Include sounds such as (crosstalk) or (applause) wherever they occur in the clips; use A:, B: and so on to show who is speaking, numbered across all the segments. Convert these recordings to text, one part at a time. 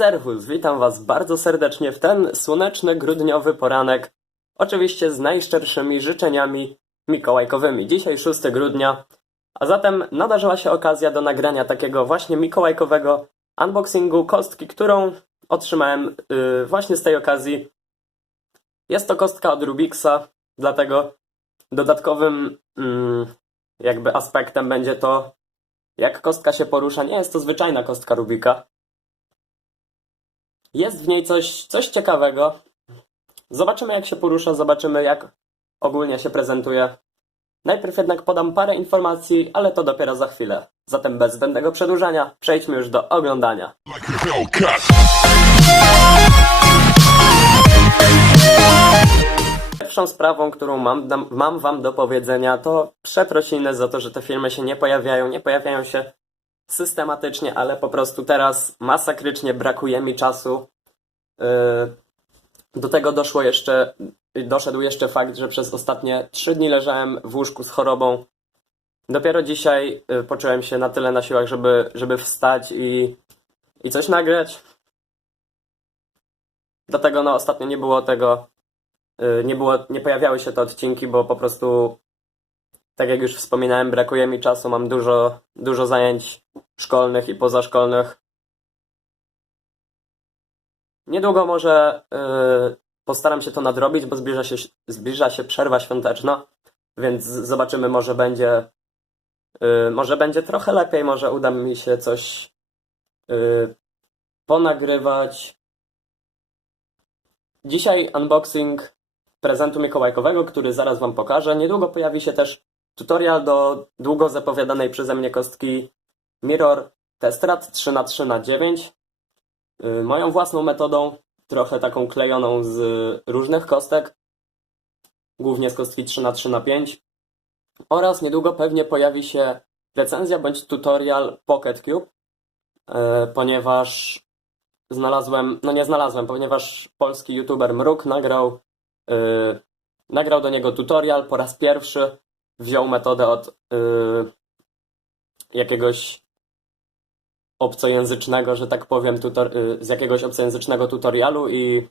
A: Serwus, witam Was bardzo serdecznie w ten słoneczny, grudniowy poranek. Oczywiście z najszczerszymi życzeniami mikołajkowymi. Dzisiaj 6 grudnia, a zatem nadarzyła się okazja do nagrania takiego właśnie mikołajkowego unboxingu kostki, którą otrzymałem yy, właśnie z tej okazji. Jest to kostka od Rubixa, dlatego dodatkowym mm, jakby aspektem będzie to, jak kostka się porusza. Nie jest to zwyczajna kostka Rubika. Jest w niej coś, coś ciekawego. Zobaczymy, jak się porusza, zobaczymy, jak ogólnie się prezentuje. Najpierw jednak podam parę informacji, ale to dopiero za chwilę. Zatem bez zbędnego przedłużania, przejdźmy już do oglądania. Pierwszą sprawą, którą mam, dam- mam Wam do powiedzenia, to przeprosiny za to, że te filmy się nie pojawiają. Nie pojawiają się systematycznie, ale po prostu teraz masakrycznie brakuje mi czasu. Yy, Do tego doszło jeszcze, doszedł jeszcze fakt, że przez ostatnie trzy dni leżałem w łóżku z chorobą. Dopiero dzisiaj yy, poczułem się na tyle na siłach, żeby, żeby wstać i, i coś nagrać. Dlatego no, ostatnio nie było tego, yy, nie, było, nie pojawiały się te odcinki, bo po prostu, tak jak już wspominałem, brakuje mi czasu, mam dużo, dużo zajęć szkolnych i pozaszkolnych. Niedługo może yy, postaram się to nadrobić, bo zbliża się, zbliża się przerwa świąteczna, więc zobaczymy, może będzie, yy, może będzie trochę lepiej, może uda mi się coś yy, ponagrywać. Dzisiaj unboxing prezentu mikołajkowego, który zaraz Wam pokażę. Niedługo pojawi się też tutorial do długo zapowiadanej przeze mnie kostki Mirror Testrat 3x3 na 9 y, moją własną metodą, trochę taką klejoną z różnych kostek, głównie z kostki 3x3 na 5 oraz niedługo pewnie pojawi się recenzja bądź tutorial Pocket Cube, y, ponieważ znalazłem, no nie znalazłem, ponieważ polski youtuber Mruk nagrał, y, nagrał do niego tutorial po raz pierwszy, wziął metodę od y, jakiegoś obcojęzycznego, że tak powiem, tutor- y, z jakiegoś obcojęzycznego tutorialu i,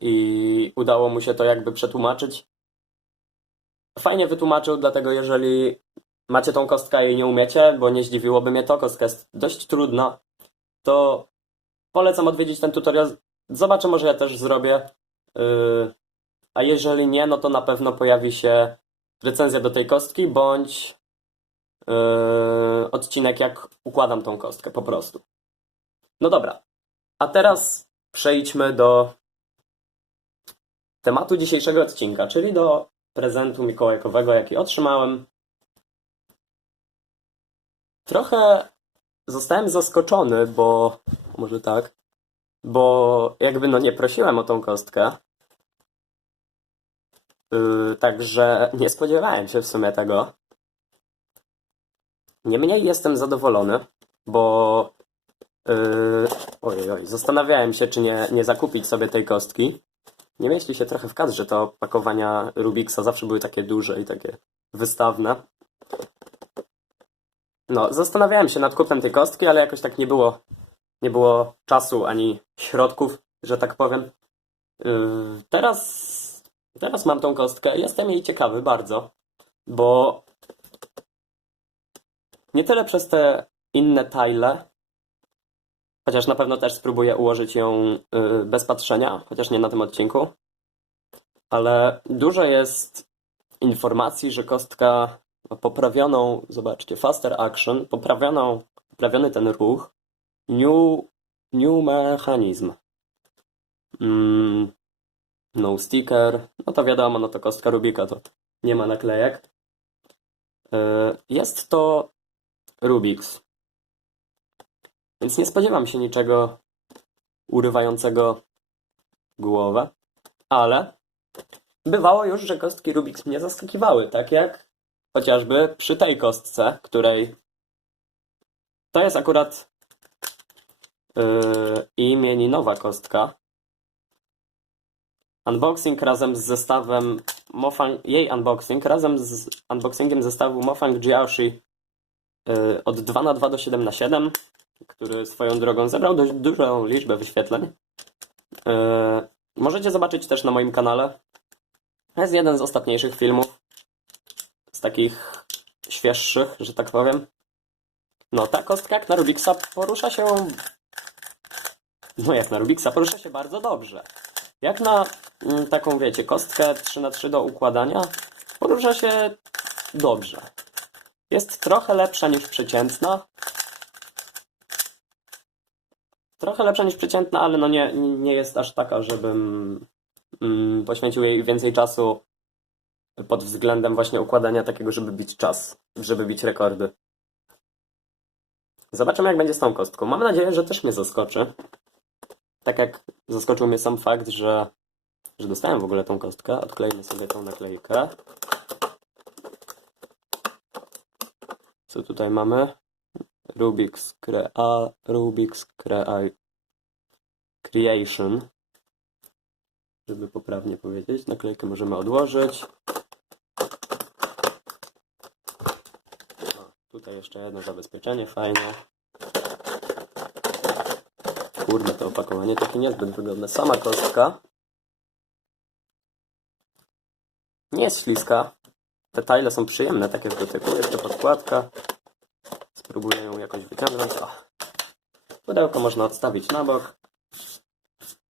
A: i udało mu się to jakby przetłumaczyć. Fajnie wytłumaczył, dlatego jeżeli macie tą kostkę i nie umiecie, bo nie zdziwiłoby mnie to, kostka jest dość trudna, to polecam odwiedzić ten tutorial. Zobaczę, może ja też zrobię. Yy, a jeżeli nie, no to na pewno pojawi się recenzja do tej kostki, bądź yy, odcinek, jak układam tą kostkę, po prostu. No dobra. A teraz przejdźmy do tematu dzisiejszego odcinka, czyli do prezentu mikołajkowego, jaki otrzymałem. Trochę zostałem zaskoczony, bo może tak, bo jakby no nie prosiłem o tą kostkę. Yy, także (laughs) nie spodziewałem się w sumie tego. Niemniej jestem zadowolony, bo yy, ojej, oj, zastanawiałem się, czy nie, nie zakupić sobie tej kostki. Nie mieści się trochę w kadrze, to opakowania Rubixa zawsze były takie duże i takie wystawne. No, zastanawiałem się nad kupnem tej kostki, ale jakoś tak nie było, nie było czasu ani środków, że tak powiem. Yy, teraz, teraz mam tą kostkę jestem jej ciekawy bardzo, bo nie tyle przez te inne tile, chociaż na pewno też spróbuję ułożyć ją y, bez patrzenia, chociaż nie na tym odcinku, ale dużo jest informacji, że kostka poprawioną, zobaczcie, faster action, poprawioną, poprawiony ten ruch, new, new mechanizm. Mm, no sticker, no to wiadomo, no to kostka Rubika, to nie ma naklejek. Y, Jest to Rubix. Więc nie spodziewam się niczego urywającego głowę, ale bywało już, że kostki Rubix mnie zaskakiwały, tak jak chociażby przy tej kostce, której to jest akurat yy, imieninowa kostka. Unboxing razem z zestawem Mofang, jej unboxing razem z unboxingiem zestawu Mofang Jiaoshi yy, od 2 na 2 do 7 na 7 który swoją drogą zebrał dość dużą liczbę wyświetleń. Yy, możecie zobaczyć też na moim kanale. To jest jeden z ostatniejszych filmów. Z takich świeższych, że tak powiem. No, ta kostka jak na Rubiksa porusza się. No, jak na Rubiksa porusza się bardzo dobrze. Jak na taką, wiecie, kostkę 3x3 do układania, porusza się dobrze. Jest trochę lepsza niż przeciętna. Trochę lepsza niż przeciętna, ale no nie, nie jest aż taka, żebym mm, poświęcił jej więcej czasu pod względem właśnie układania takiego, żeby bić czas, żeby bić rekordy. Zobaczymy, jak będzie z tą kostką. Mam nadzieję, że też mnie zaskoczy. Tak jak zaskoczył mnie sam fakt, że, że dostałem w ogóle tą kostkę. Odklejmy sobie tą naklejkę. Co tutaj mamy? Rubik's Crea... Rubik's Crea... Creation. Żeby poprawnie powiedzieć. Naklejkę możemy odłożyć. O, tutaj jeszcze jedno zabezpieczenie, fajnie. Kurde, to opakowanie takie niezbyt wygodne. Sama kostka. Nie jest śliska. Te tile są przyjemne, takie w dotyku. Jeszcze podkładka. Spróbuję ją jakoś wyciągnąć. O. Pudełko można odstawić na bok.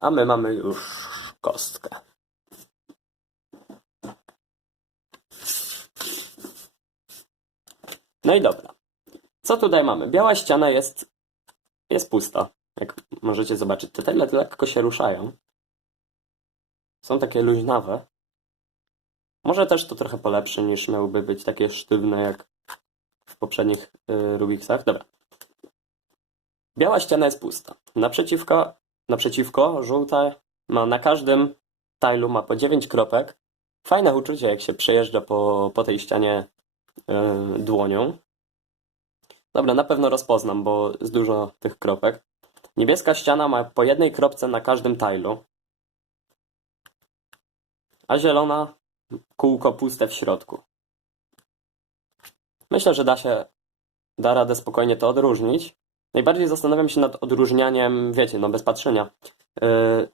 A: A my mamy już kostkę. No i dobra. Co tutaj mamy? Biała ściana jest, jest pusta. Jak możecie zobaczyć, te tyle lekko się ruszają. Są takie luźnawe. Może też to trochę polepszy niż miałyby być takie sztywne jak w poprzednich y, Rubiksach. Dobra. Biała ściana jest pusta. Naprzeciwko, naprzeciwko żółta ma na każdym tilu ma po 9 kropek. Fajne uczucie, jak się przejeżdża po, po tej ścianie y, dłonią. Dobra, na pewno rozpoznam, bo jest dużo tych kropek. Niebieska ściana ma po jednej kropce na każdym tilu. A zielona kółko puste w środku. Myślę, że da się, da radę spokojnie to odróżnić. Najbardziej zastanawiam się nad odróżnianiem, wiecie, no bez patrzenia, yy,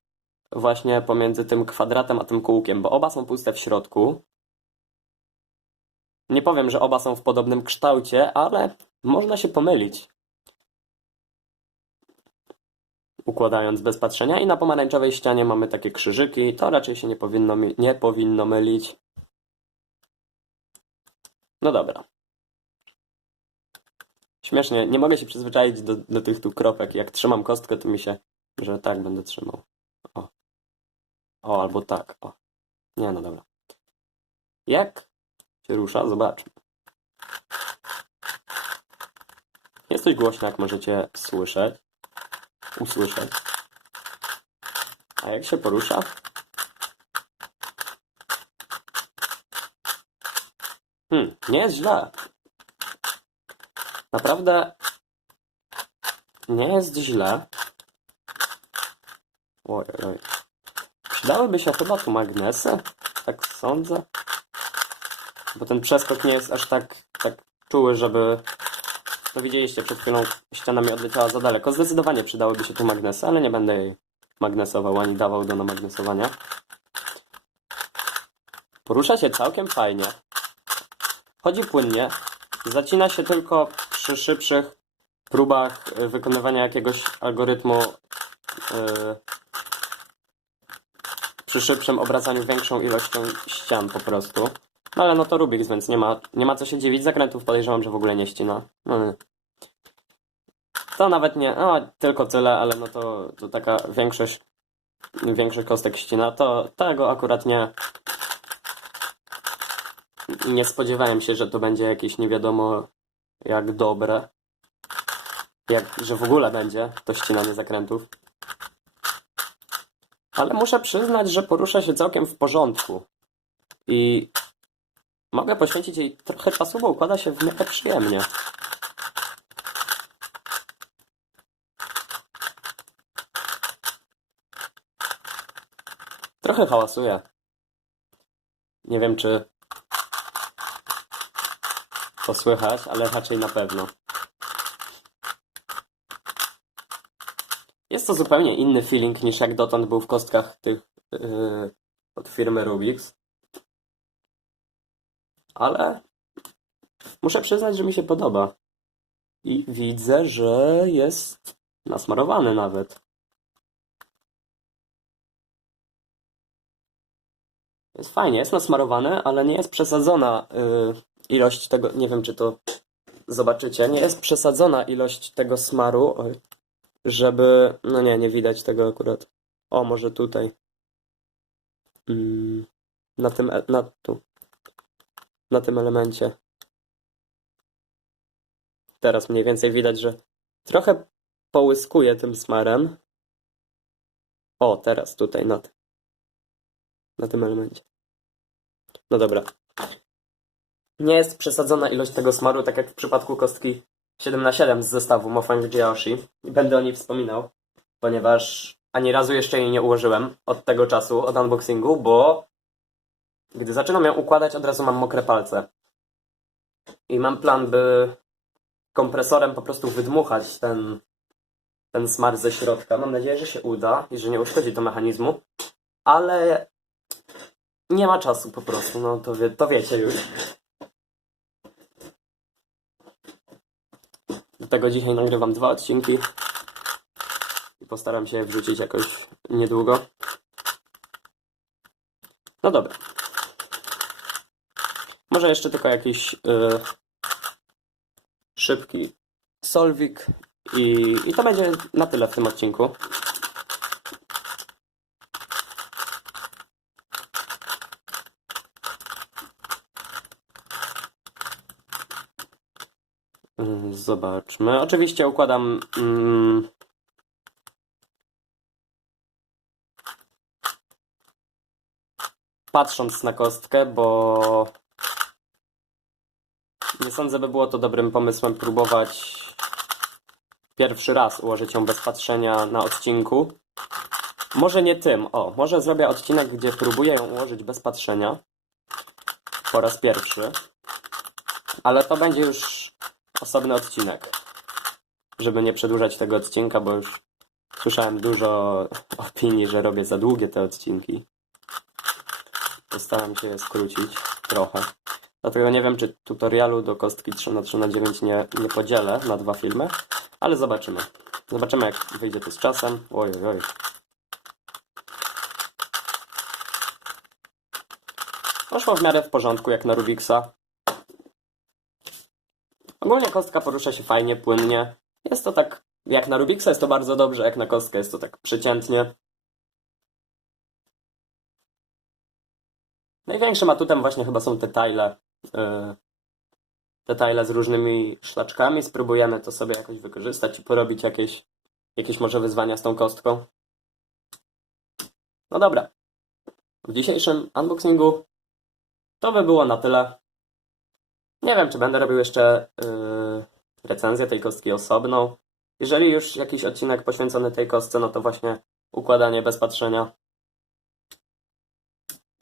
A: właśnie pomiędzy tym kwadratem a tym kółkiem, bo oba są puste w środku. Nie powiem, że oba są w podobnym kształcie, ale można się pomylić. Układając bez patrzenia i na pomarańczowej ścianie mamy takie krzyżyki, to raczej się nie powinno, nie powinno mylić. No dobra. Śmiesznie, nie mogę się przyzwyczaić do, do tych tu kropek. Jak trzymam kostkę, to mi się, że tak będę trzymał. O. O, albo tak, o. Nie, no dobra. Jak się rusza? Zobaczmy. Jest dość głośno, jak możecie słyszeć. Usłyszeć. A jak się porusza? Hmm, nie jest źle. Naprawdę nie jest źle. Oj, oj. Przydałyby się chyba tu magnesy, tak sądzę. Bo ten przeskok nie jest aż tak, tak czuły, żeby... No widzieliście, przed chwilą ściana mi odleciała za daleko. Zdecydowanie przydałyby się tu magnesy, ale nie będę jej magnesował ani dawał do namagnesowania. Porusza się całkiem fajnie. Chodzi płynnie. Zacina się tylko przy szybszych próbach y, wykonywania jakiegoś algorytmu yy, przy szybszym obracaniu większą ilością ścian po prostu. No ale no to Rubik, więc nie ma, nie ma co się dziwić. Zakrętów podejrzewam, że w ogóle nie ścina. No, nie. to nawet nie, no tylko tyle, ale no to, to taka większość większość kostek ścina. To tego akurat nie nie spodziewałem się, że to będzie jakieś nie wiadomo jak dobre. Jak, że w ogóle będzie to ścinanie zakrętów. Ale muszę przyznać, że porusza się całkiem w porządku. I mogę poświęcić jej trochę czasu, bo układa się w miarę przyjemnie. Trochę hałasuje. Nie wiem, czy to słychać, ale raczej na pewno. Jest to zupełnie inny feeling niż jak dotąd był w kostkach tych yy, od firmy Rubix. Ale muszę przyznać, że mi się podoba. I widzę, że jest nasmarowany nawet. Jest fajnie, jest nasmarowany, ale nie jest przesadzona yy, ilość tego. Nie wiem, czy to zobaczycie. Nie jest przesadzona ilość tego smaru, żeby. No nie, nie widać tego akurat. O, może tutaj. Mm, na tym, e- na, tu. Na tym elemencie. Teraz mniej więcej widać, że trochę połyskuje tym smarem. O, teraz tutaj na tym. Na tym elemencie. No dobra. Nie jest przesadzona ilość tego smaru, tak jak w przypadku kostki 7 na 7 z zestawu Mofang Jiaoshi. I będę o niej wspominał, ponieważ ani razu jeszcze jej nie ułożyłem od tego czasu, od unboxingu, bo gdy zaczynam ją układać, od razu mam mokre palce. I mam plan, by kompresorem po prostu wydmuchać ten, ten smar ze środka. Mam nadzieję, że się uda i że nie uszkodzi to mechanizmu, ale nie ma czasu po prostu, no to, wie, to wiecie już. Dlatego dzisiaj nagrywam dwa odcinki i postaram się wrzucić jakoś niedługo. No dobra. Może jeszcze tylko jakiś yy, szybki solwik i, i to będzie na tyle w tym odcinku. Mm, Zobaczmy. Oczywiście układam. Mm, patrząc na kostkę, bo nie sądzę, by było to dobrym pomysłem próbować pierwszy raz ułożyć ją bez patrzenia na odcinku. Może nie tym. O, może zrobię odcinek, gdzie próbuję ją ułożyć bez patrzenia. Po raz pierwszy. Ale to będzie już osobny odcinek. Żeby nie przedłużać tego odcinka, bo już słyszałem dużo opinii, że robię za długie te odcinki. Postaram się je skrócić trochę. Dlatego nie wiem, czy tutorialu do kostki 3 na 3 na 9 nie, nie podzielę na dwa filmy, ale zobaczymy. Zobaczymy, jak wyjdzie to z czasem. Oj, oj, oj. Poszło w miarę w porządku, jak na Rubiksa. Ogólnie kostka porusza się fajnie, płynnie. Jest to tak, jak na Rubiksa jest to bardzo dobrze, jak na kostkę jest to tak przeciętnie. Największym atutem właśnie chyba są te tile. Te tile z różnymi szlaczkami. Spróbujemy to sobie jakoś wykorzystać i porobić jakieś, jakieś może wyzwania z tą kostką. No dobra. W dzisiejszym unboxingu to by było na tyle. Nie wiem, czy będę robił jeszcze yy, recenzję tej kostki osobną. Jeżeli już jakiś odcinek poświęcony tej kostce, no to właśnie układanie bez patrzenia.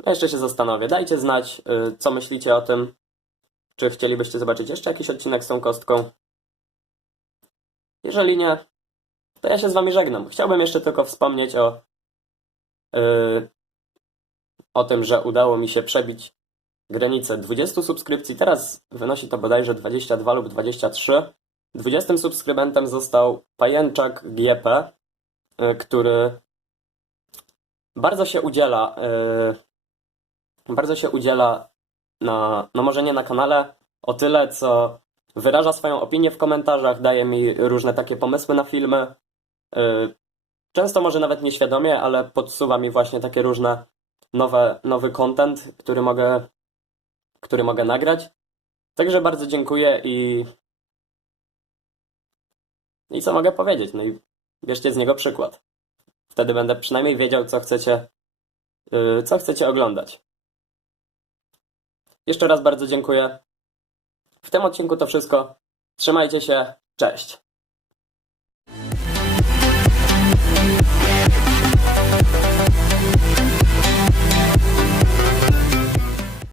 A: Jeszcze się zastanowię. Dajcie znać, yy, co myślicie o tym. Czy chcielibyście zobaczyć jeszcze jakiś odcinek z tą kostką? Jeżeli nie, to ja się z Wami żegnam. Chciałbym jeszcze tylko wspomnieć o, yy, o tym, że udało mi się przebić granicę 20 subskrypcji. Teraz wynosi to bodajże 22 lub 23. 20 subskrybentem został Pajęczak GP, y, który bardzo się udziela, y, bardzo się udziela na, no może nie na kanale, o tyle, co wyraża swoją opinię w komentarzach, daje mi różne takie pomysły na filmy. Y, Często może nawet nieświadomie, ale podsuwa mi właśnie takie różne nowe, nowy content, który mogę, który mogę nagrać. Także bardzo dziękuję i i co mogę powiedzieć? No i bierzcie z niego przykład. Wtedy będę przynajmniej wiedział, co chcecie, yy, co chcecie oglądać. Jeszcze raz bardzo dziękuję. W tym odcinku to wszystko. Trzymajcie się. Cześć.